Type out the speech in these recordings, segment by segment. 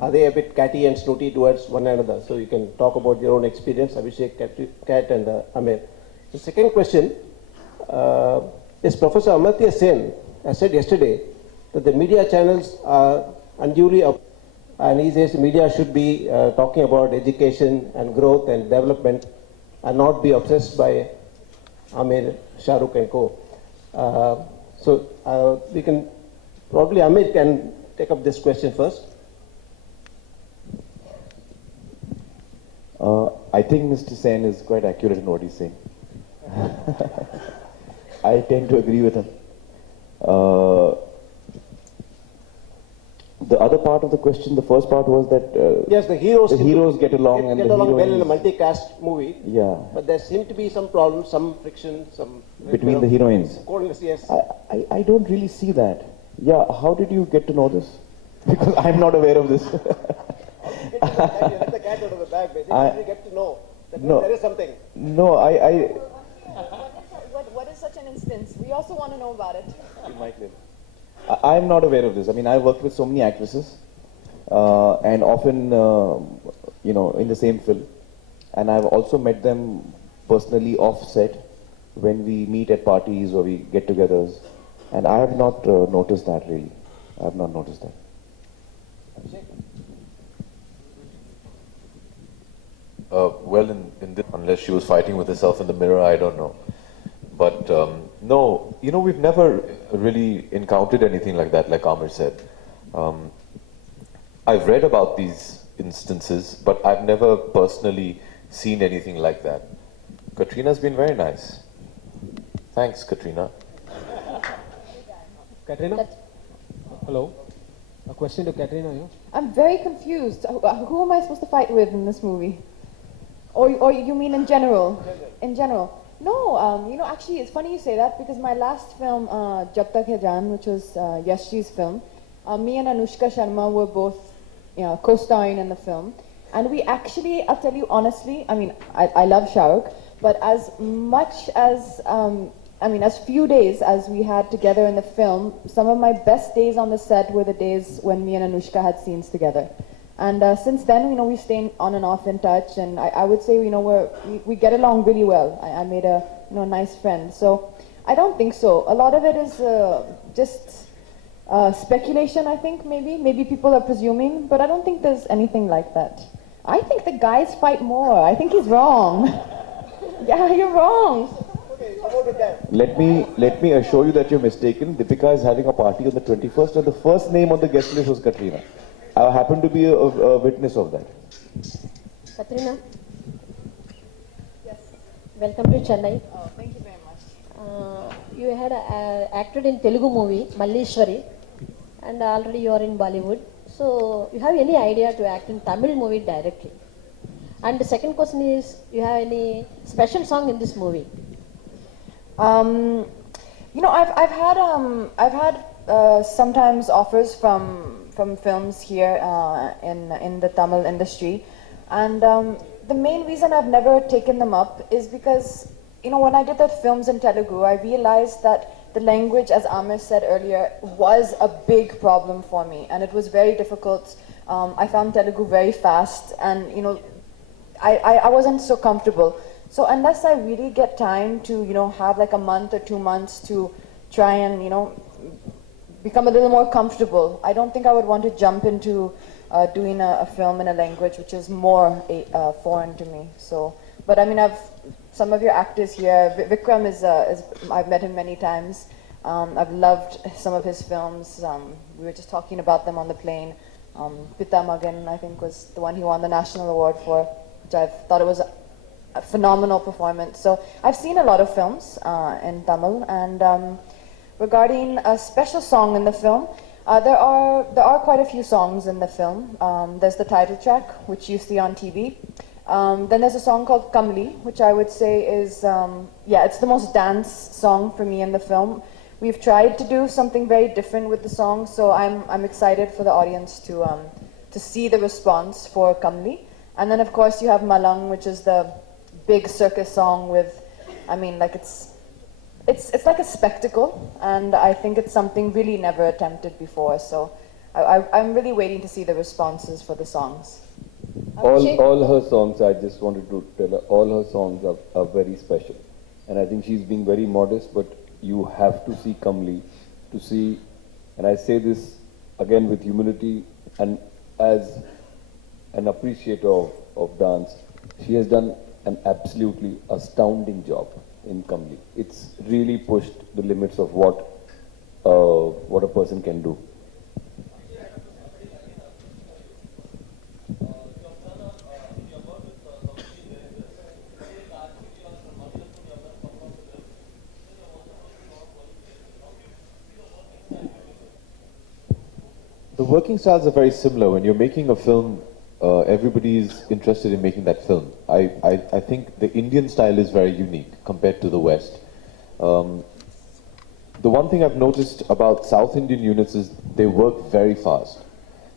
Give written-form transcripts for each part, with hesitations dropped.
are they a bit catty and snooty towards one another? So you can talk about your own experience, Abhishek, Kat and Amir. The second question is Professor Amartya Sen has said yesterday that the media channels are unduly and he says media should be talking about education and growth and development and not be obsessed by Amir, Shah Rukh and co. We can, probably Amir can take up this question first. I think Mr. Sen is quite accurate in what he's saying. I tend to agree with him. The other part of the question, the first part was that yes, the heroes get along and get along well in a multicast movie. Yeah. But there seem to be some problems, some friction, some between the heroines. Yes. I don't really see that. Yeah. How did you get to know this? Because I'm not aware of this. You let the cat out of the bag, basically. You get to know that there is something. No, What is such an instance? We also want to know about it. You might live. I'm not aware of this. I mean, I've worked with so many actresses, and often, in the same film. And I've also met them personally off-set when we meet at parties or we get-togethers. And I have not noticed that, really. I have not noticed that. Well, in this, unless she was fighting with herself in the mirror, I don't know. But no, we've never really encountered anything like that, like Amir said. I've read about these instances, but I've never personally seen anything like that. Katrina's been very nice. Thanks, Katrina. Katrina? Hello. A question to Katrina here. I'm very confused. Who am I supposed to fight with in this movie? Or you mean in general? In general. No, actually, it's funny you say that because my last film, Jab Tak Hai Jaan, which was Yashji's film, me and Anushka Sharma were both co-starring in the film. And we actually, I'll tell you honestly, I mean, I love Shah Rukh, but as much as, as few days as we had together in the film, some of my best days on the set were the days when me and Anushka had scenes together. And since then, we stayed on and off in touch, and I would say, we get along really well. I made a nice friend. So I don't think so. A lot of it is just speculation, I think, maybe people are presuming, but I don't think there's anything like that. I think the guys fight more. I think he's wrong. Yeah, you're wrong. Let me assure you that you're mistaken. Deepika is having a party on the 21st, and the first name on the guest list was Katrina. I happen to be a witness of that. Katrina? Yes. Welcome to Chennai. Oh, thank you very much. You had acted in Telugu movie, Malleshwari, and already you are in Bollywood. So, you have any idea to act in Tamil movie directly? And the second question is, you have any special song in this movie? I've had sometimes offers from films here in the Tamil industry, and the main reason I've never taken them up is because when I did the films in Telugu, I realized that the language, as Amir said earlier, was a big problem for me, and it was very difficult. I found Telugu very fast, and I wasn't so comfortable. So unless I really get time to have like a month or 2 months to try and become a little more comfortable, I don't think I would want to jump into doing a film in a language which is more foreign to me. So, but I mean, some of your actors here. Vikram is I've met him many times. I've loved some of his films. We were just talking about them on the plane. Pita Magan, I think, was the one he won the national award for, which I thought it was a phenomenal performance. So I've seen a lot of films in Tamil, and regarding a special song in the film, there are quite a few songs in the film. There's the title track, which you see on TV. Then there's a song called Kamli, which I would say is, it's the most dance song for me in the film. We've tried to do something very different with the song, so I'm excited for the audience to see the response for Kamli. And then of course you have Malang, which is the big circus song with, it's like a spectacle, and I think it's something really never attempted before. So I'm really waiting to see the responses for the songs. Abhishek? All her songs, I just wanted to tell her, all her songs are very special. And I think she's being very modest, but you have to see Kamli to see, and I say this again with humility and as an appreciator of dance, she has done an absolutely astounding job in Kamli. It's really pushed the limits of what a person can do. The working styles are very similar. When you're making a film, everybody is interested in making that film. I think the Indian style is very unique compared to the West. The one thing I've noticed about South Indian units is they work very fast.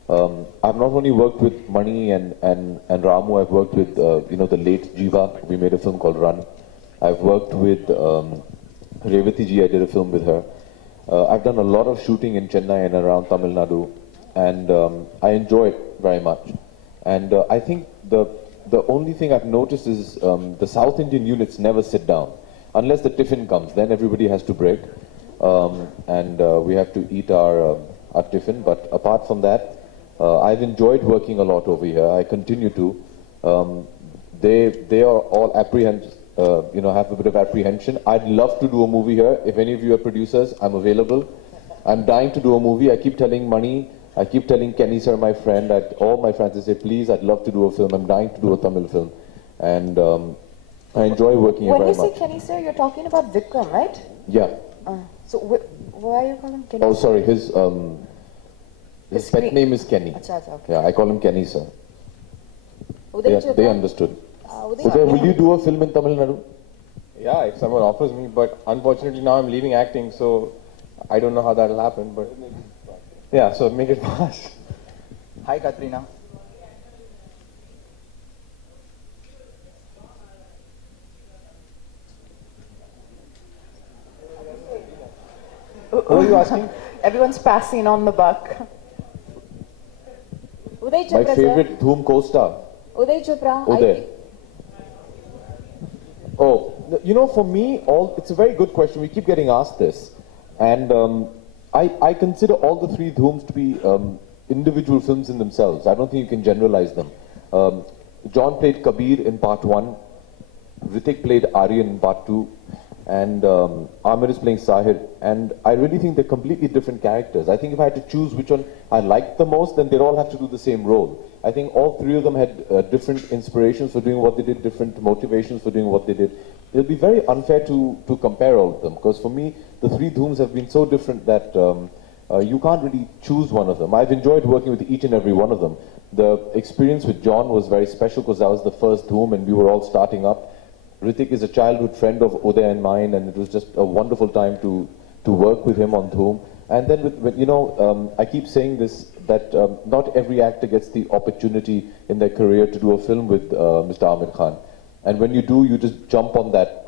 I've not only worked with Mani and Ramu, I've worked with the late Jiva. We made a film called Run. I've worked with Revati ji. I did a film with her. I've done a lot of shooting in Chennai and around Tamil Nadu, and I enjoy it very much. And I think the only thing I've noticed is the South Indian units never sit down unless the tiffin comes. Then everybody has to break, and we have to eat our tiffin. But apart from that, I've enjoyed working a lot over here. I continue to. They are all have a bit of apprehension. I'd love to do a movie here. If any of you are producers, I'm available. I'm dying to do a movie. I keep telling Mani, I keep telling Kenny sir, my friend, all my friends, they say, please, I'd love to do a film. I'm dying to do a Tamil film. And I enjoy working here When very you say much. Kenny sir, you're talking about Vikram, right? Yeah. So why are you calling him Kenny? Oh, sir? sorry. His His pet screen- name is Kenny. Acha, acha, okay. Yeah, I call him Kenny sir. Uday They Chopra? understood. Uday Uday, will you do a film in Tamil Nadu? Yeah, if someone offers me, but unfortunately now I'm leaving acting, so I don't know how that'll happen, but yeah, so make it fast. Hi, Katrina. Who are you asking? Everyone's passing on the buck. Uday My Chopra, favorite Dhoom co-star. sir. Uday Chopra. Uday. Oh, for me, it's a very good question. We keep getting asked this. And I consider all the three Dhooms to be individual films in themselves. I don't think you can generalize them. John played Kabir in part 1. Ritik played Aryan in part 2. And Amir is playing Sahir. And I really think they're completely different characters. I think if I had to choose which one I liked the most, then they'd all have to do the same role. I think all three of them had different inspirations for doing what they did, different motivations for doing what they did. It'll be very unfair to compare all of them, because for me, the three Dhooms have been so different that you can't really choose one of them. I've enjoyed working with each and every one of them. The experience with John was very special because that was the first Dhoom and we were all starting up. Ritik is a childhood friend of Uday and mine, and it was just a wonderful time to work with him on Dhoom. And then, I keep saying this, that not every actor gets the opportunity in their career to do a film with Mr. Amir Khan. And when you do, you just jump on that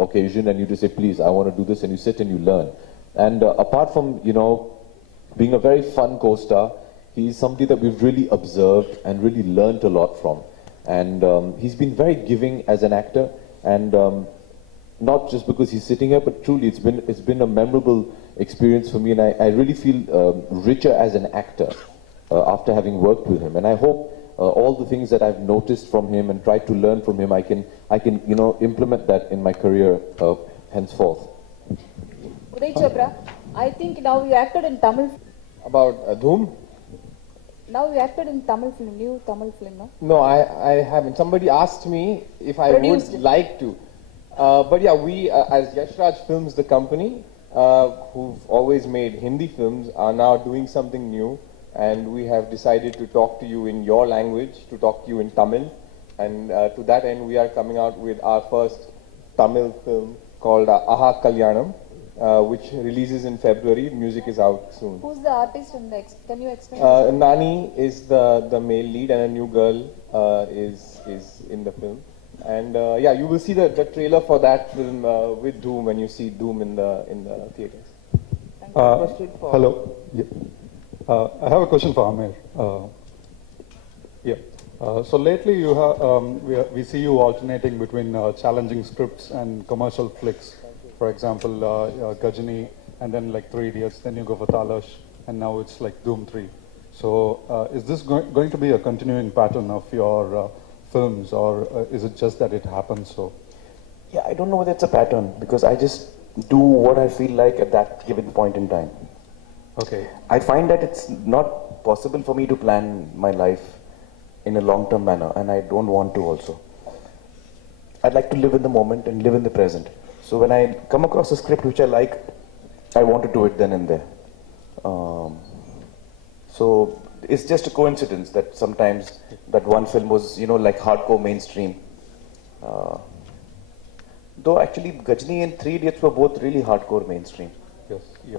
occasion and you just say, please, I want to do this, and you sit and you learn. And apart from, being a very fun co-star, he's somebody that we've really observed and really learned a lot from. And he's been very giving as an actor, and not just because he's sitting here, but truly it's been a memorable experience for me, and I really feel richer as an actor after having worked with him. And I hope all the things that I've noticed from him and tried to learn from him, I can implement that in my career henceforth. Uday Chopra, I think now you acted in Tamil. About Dhoom? Now you acted in Tamil film, new Tamil film, no? No, I haven't. Somebody asked me if I Produced would it. like to. But yeah, we, as Yashraj Films, the company, who've always made Hindi films, are now doing something new. And we have decided to talk to you in your language, to talk to you in Tamil. And to that end, we are coming out with our first Tamil film called Aha Kalyanam, which releases in February. Music is out soon. Who's the artist and can you explain? Nani is the male lead, and a new girl is in the film. And yeah, you will see the trailer for that film with Dhoom when you see Dhoom in the theaters. Hello. Yeah. I have a question for Amir. Yeah. So lately, you have we see you alternating between challenging scripts and commercial flicks. For example, Gajini, and then like Three Idiots. Then you go for Talash, and now it's like Doom 3. So, is this going to be a continuing pattern of your films, or is it just that it happens so? Yeah, I don't know whether it's a pattern because I just do what I feel like at that given point in time. Okay. I find that it's not possible for me to plan my life in a long-term manner, and I don't want to also. I'd like to live in the moment and live in the present. So when I come across a script which I like, I want to do it then and there. So it's just a coincidence that sometimes that one film was, like hardcore mainstream. Though actually Gajni and Three Idiots were both really hardcore mainstream. Yes. Yeah.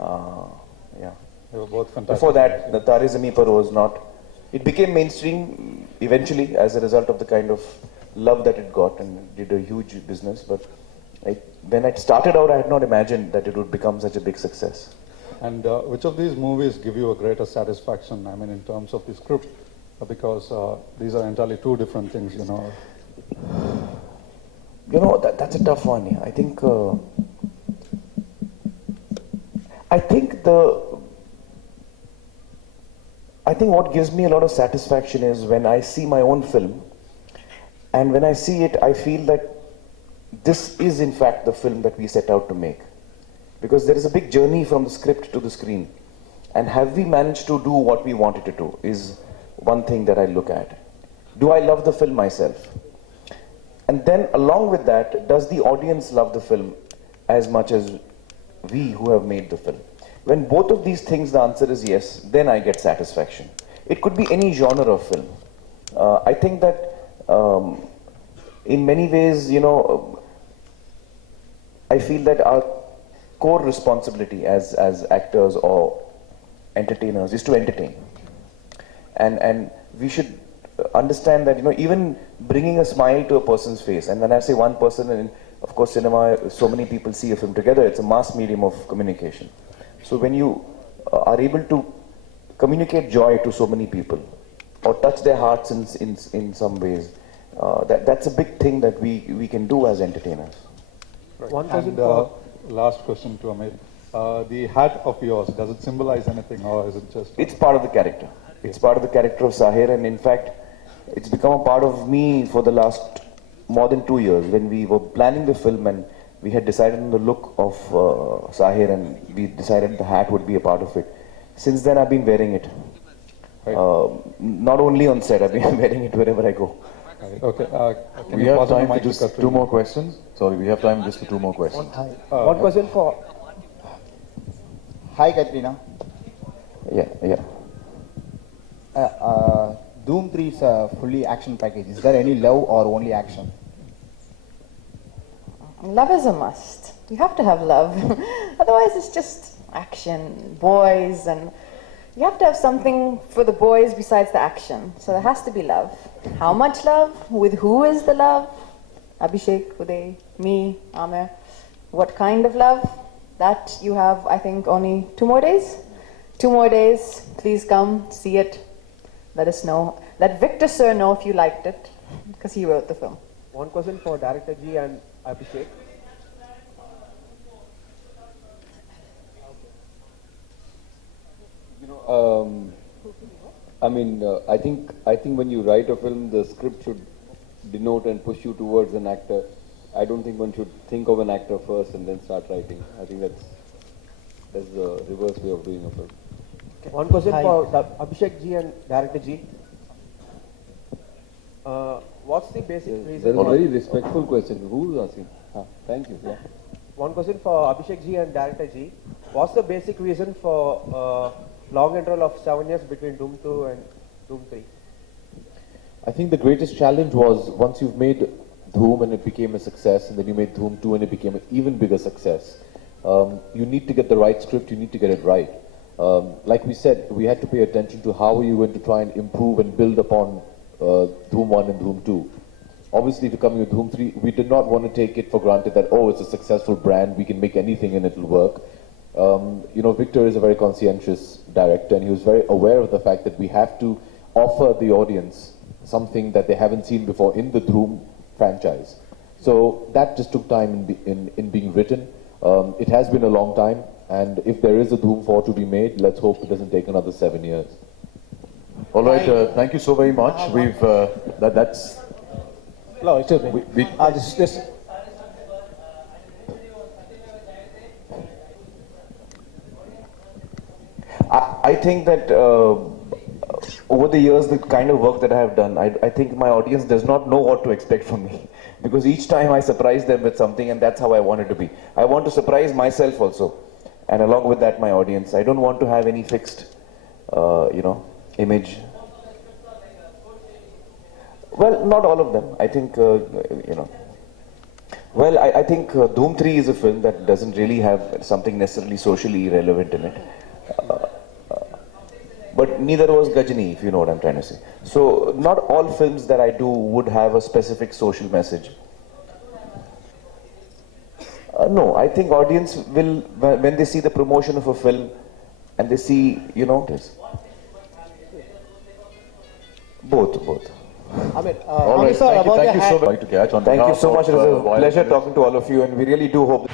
Yeah. They were both fantastic. Before that, the Tare Zameen Par was not. It became mainstream eventually as a result of the kind of love that it got and did a huge business. But when it started out, I had not imagined that it would become such a big success. And which of these movies give you a greater satisfaction? I mean, in terms of the script, because these are entirely two different things, That's a tough one. Yeah. I think what gives me a lot of satisfaction is when I see my own film, and when I see it, I feel that this is in fact the film that we set out to make. Because there is a big journey from the script to the screen. And have we managed to do what we wanted to do is one thing that I look at. Do I love the film myself? And then along with that, does the audience love the film as much as we who have made the film? When both of these things, the answer is yes, then I get satisfaction. It could be any genre of film. I think that in many ways, I feel that our core responsibility as actors or entertainers is to entertain. And we should understand that, even bringing a smile to a person's face, and when I say one person, and of course cinema, so many people see a film together, it's a mass medium of communication. So when you are able to communicate joy to so many people, or touch their hearts in some ways, that's a big thing that we can do as entertainers. Right. One question And, for- last question to Amir. The hat of yours, does it symbolize anything, or is it just... It's part of the character. It's part of the character of Sahir, and in fact, it's become a part of me for the last more than 2 years. When we were planning the film and we had decided on the look of Sahir, and we decided the hat would be a part of it. Since then, I've been wearing it. Not only on set, I've been wearing it wherever I go. Right. Okay. Can We you have pass on the time for mic to just Katrina? 2 more questions. Sorry, we have time just for 2 more questions. One question for Hi, Katrina. Yeah. Doom 3 is a fully action package. Is there any love or only action? Love is a must. You have to have love. Otherwise, it's just action, boys, and you have to have something for the boys besides the action. So there has to be love. How much love? With who is the love? Abhishek, Uday, me, Amir. What kind of love? That you have, I think, only 2 more days. 2 more days. Please come, see it. Let us know. Let Victor Sir know if you liked it, because he wrote the film. one question for Director G and Abhishek. I think when you write a film, the script should denote and push you towards an actor. I don't think one should think of an actor first and then start writing. I think that's the reverse way of doing a film. One question Hi. for Abhishek G and Director G. What's the basic reason? That's a for- very respectful question. Who's asking? Thank you. Yeah. One question for Abhishek Ji and Director Ji. What's the basic reason for long interval of 7 years between Doom 2 and Doom 3? I think the greatest challenge was once you've made Dhoom and it became a success, and then you made Dhoom 2 and it became an even bigger success. You need to get the right script, you need to get it right. Like we said, we had to pay attention to how are you going to try and improve and build upon Dhoom 1 and Dhoom 2. Obviously, to coming with Dhoom 3, we did not want to take it for granted that, oh, it's a successful brand, we can make anything and it'll work. You know, Victor is a very conscientious director, and he was very aware of the fact that we have to offer the audience something that they haven't seen before in the Dhoom franchise. So that just took time in being written. It has been a long time, and if there is a Dhoom 4 to be made, let's hope it doesn't take another 7 years. All right, thank you so very much. We've that's No, excuse me. we This. I think that over the years, the kind of work that I have done, I think my audience does not know what to expect from me. Because each time I surprise them with something, and that's how I want it to be. I want to surprise myself also. And along with that, my audience. I don't want to have any fixed, image. Well, not all of them. I think, Well, I think Dhoom 3 is a film that doesn't really have something necessarily socially relevant in it. But neither was Gajini, if you know what I'm trying to say. So, not all films that I do would have a specific social message. No, I think audience will, when they see the promotion of a film, and they see, both. Amir, all right. Amir sir, Thank you, about thank your you hat. so much to catch on Thank you behalf so much. It of, was a Violet pleasure Films. talking to all of you, and we really do hope.